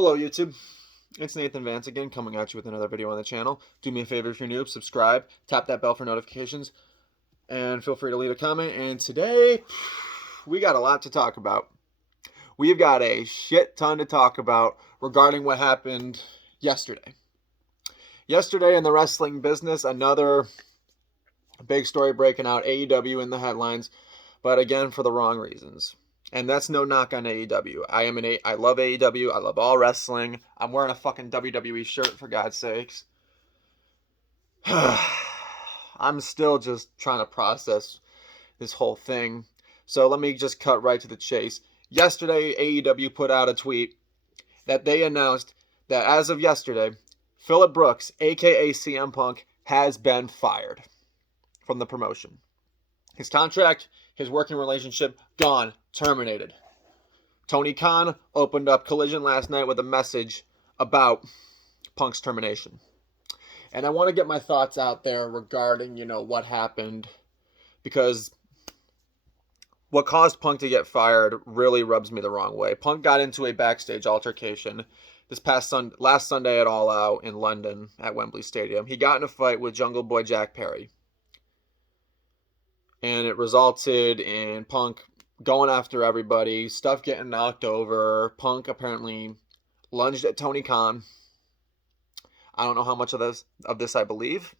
Hello YouTube, it's Nathan Vance again coming at you with another video on the channel. Do me a favor if you're new, subscribe, tap that bell for notifications, and feel free to leave a comment. And today, we got a lot to talk about. We've got a shit ton to talk about regarding what happened yesterday. Yesterday in the wrestling business, another big story breaking out, AEW in the headlines, but again for the wrong reasons. And that's no knock on AEW. I love AEW. I love all wrestling. I'm wearing a fucking WWE shirt, for God's sakes. I'm still just trying to process this whole thing. So let me just cut right to the chase. Yesterday, AEW put out a tweet that they announced that as of yesterday, Phillip Brooks, aka CM Punk, has been fired from the promotion. His contract, his working relationship, gone, terminated. Tony Khan opened up Collision last night with a message about Punk's termination. And I want to get my thoughts out there regarding, what happened, because what caused Punk to get fired really rubs me the wrong way. Punk got into a backstage altercation last Sunday at All Out in London at Wembley Stadium. He got in a fight with Jungle Boy Jack Perry. And it resulted in Punk going after everybody, stuff getting knocked over. Punk apparently lunged at Tony Khan. I don't know how much of this I believe,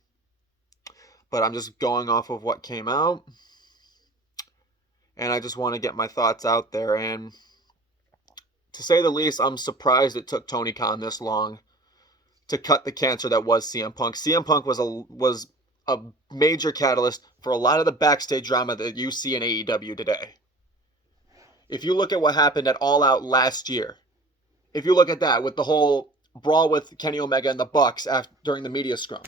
but I'm just going off of what came out. And I just want to get my thoughts out there. And to say the least, I'm surprised it took Tony Khan this long to cut the cancer that was CM Punk. CM Punk was a major catalyst for a lot of the backstage drama that you see in AEW today. If you look at what happened at All Out last year, if you look at that with the whole brawl with Kenny Omega and the Bucks during the media scrum,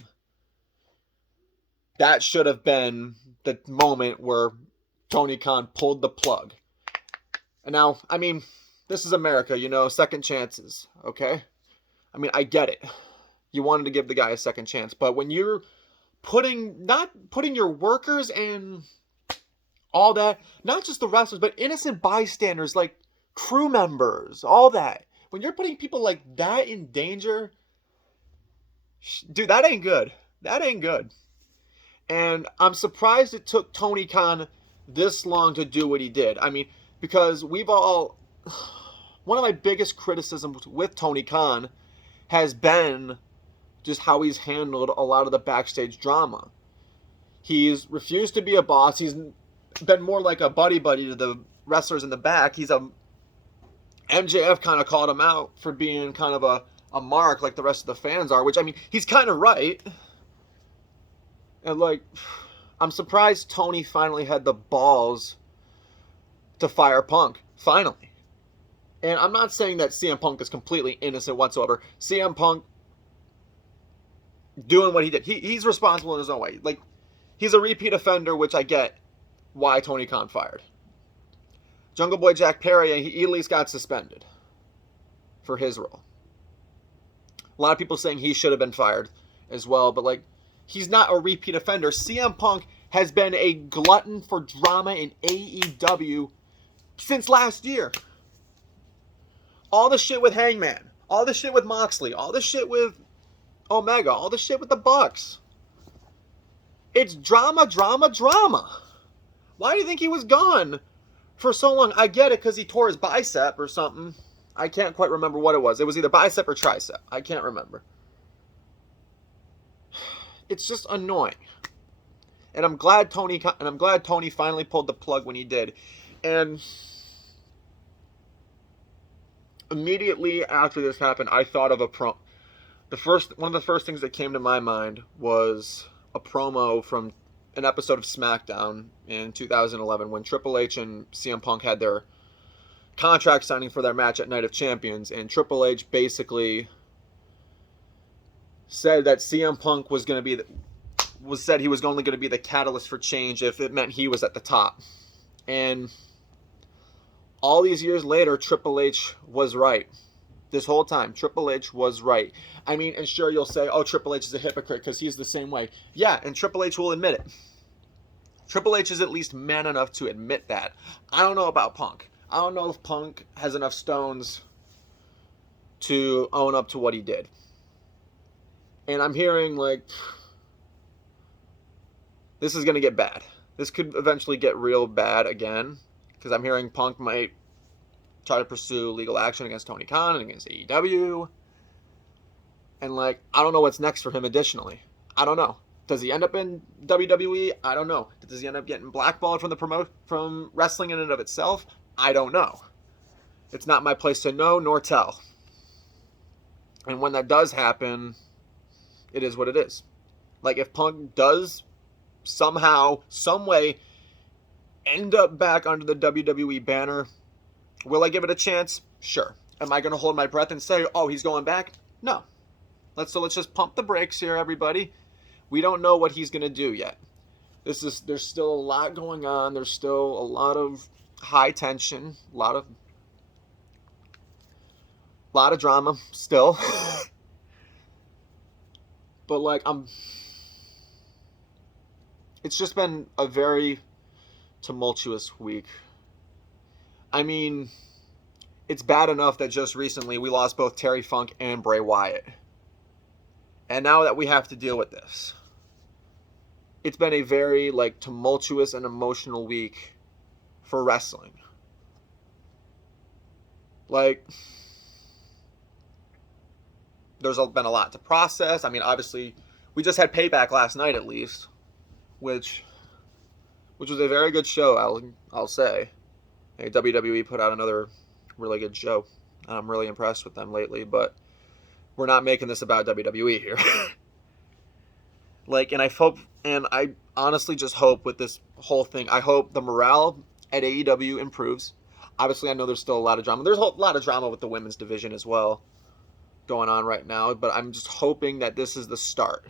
that should have been the moment where Tony Khan pulled the plug. And now, this is America, second chances, okay? I get it. You wanted to give the guy a second chance, but when you're not putting your workers and all that, not just the wrestlers, but innocent bystanders like crew members, all that. When you're putting people like that in danger, dude, that ain't good. That ain't good. And I'm surprised it took Tony Khan this long to do what he did. Because one of my biggest criticisms with Tony Khan has been just how he's handled a lot of the backstage drama. He's refused to be a boss. He's been more like a buddy-buddy to the wrestlers in the back. MJF kind of called him out for being kind of a mark like the rest of the fans are, which, he's kind of right. And, I'm surprised Tony finally had the balls to fire Punk. Finally. And I'm not saying that CM Punk is completely innocent whatsoever. CM Punk doing what he did. He's responsible in his own way. He's a repeat offender, which I get why Tony Khan fired. Jungle Boy Jack Perry, he at least got suspended for his role. A lot of people saying he should have been fired as well, but he's not a repeat offender. CM Punk has been a glutton for drama in AEW since last year. All the shit with Hangman, all the shit with Moxley, all the shit with Omega, all the shit with the Bucks. It's drama, drama, drama. Why do you think he was gone for so long? I get it because he tore his bicep or something. I can't quite remember what it was. It was either bicep or tricep. I can't remember. It's just annoying. And I'm glad Tony finally pulled the plug when he did. And immediately after this happened, I thought of one of the first things that came to my mind was a promo from an episode of SmackDown in 2011 when Triple H and CM Punk had their contract signing for their match at Night of Champions, and Triple H basically said that CM Punk was only going to be the catalyst for change if it meant he was at the top. And all these years later, Triple H was right. This whole time, Triple H was right. And sure, you'll say, oh, Triple H is a hypocrite because he's the same way. Yeah, and Triple H will admit it. Triple H is at least man enough to admit that. I don't know about Punk. I don't know if Punk has enough stones to own up to what he did. And I'm hearing like this is going to get bad. This could eventually get real bad again, because I'm hearing Punk might try to pursue legal action against Tony Khan and against AEW. And like, I don't know what's next for him additionally. I don't know. Does he end up in WWE? I don't know. Does he end up getting blackballed from wrestling in and of itself? I don't know. It's not my place to know nor tell. And when that does happen, it is what it is. Like, if Punk does somehow, some way, end up back under the WWE banner, will I give it a chance? Sure. Am I going to hold my breath and say, oh, he's going back? No. Let's just pump the brakes here, everybody. We don't know what he's going to do yet. There's still a lot going on. There's still a lot of high tension, a lot of drama still. But like, it's just been a very tumultuous week. I mean, it's bad enough that just recently we lost both Terry Funk and Bray Wyatt. And now that we have to deal with this, it's been a very like tumultuous and emotional week for wrestling. Like, there's been a lot to process. I mean, obviously, we just had Payback last night at least, which was a very good show, I'll say. Hey, WWE put out another really good show. I'm really impressed with them lately, but we're not making this about WWE here. Like, and I honestly just hope with this whole thing, I hope the morale at AEW improves. Obviously, I know there's still a lot of drama. There's a lot of drama with the women's division as well going on right now, but I'm just hoping that this is the start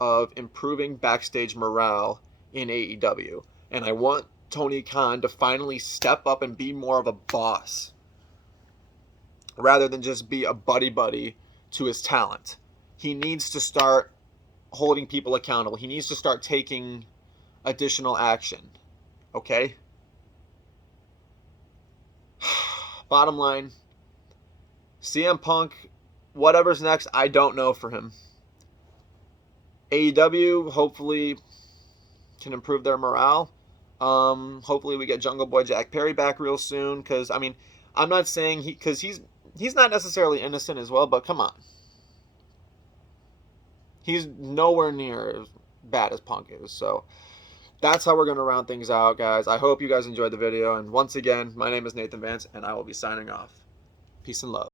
of improving backstage morale in AEW. And I want Tony Khan to finally step up and be more of a boss rather than just be a buddy to his talent. He needs to start holding people accountable. He needs to start taking additional action. Okay? Bottom line, CM Punk, whatever's next, I don't know for him. AEW hopefully can improve their morale. Hopefully we get Jungle Boy Jack Perry back real soon, because I mean, I'm not saying because he's not necessarily innocent as well, but come on. He's nowhere near as bad as Punk is. So that's how we're going to round things out, guys. I hope you guys enjoyed the video. And once again, my name is Nathan Vance, and I will be signing off. Peace and love.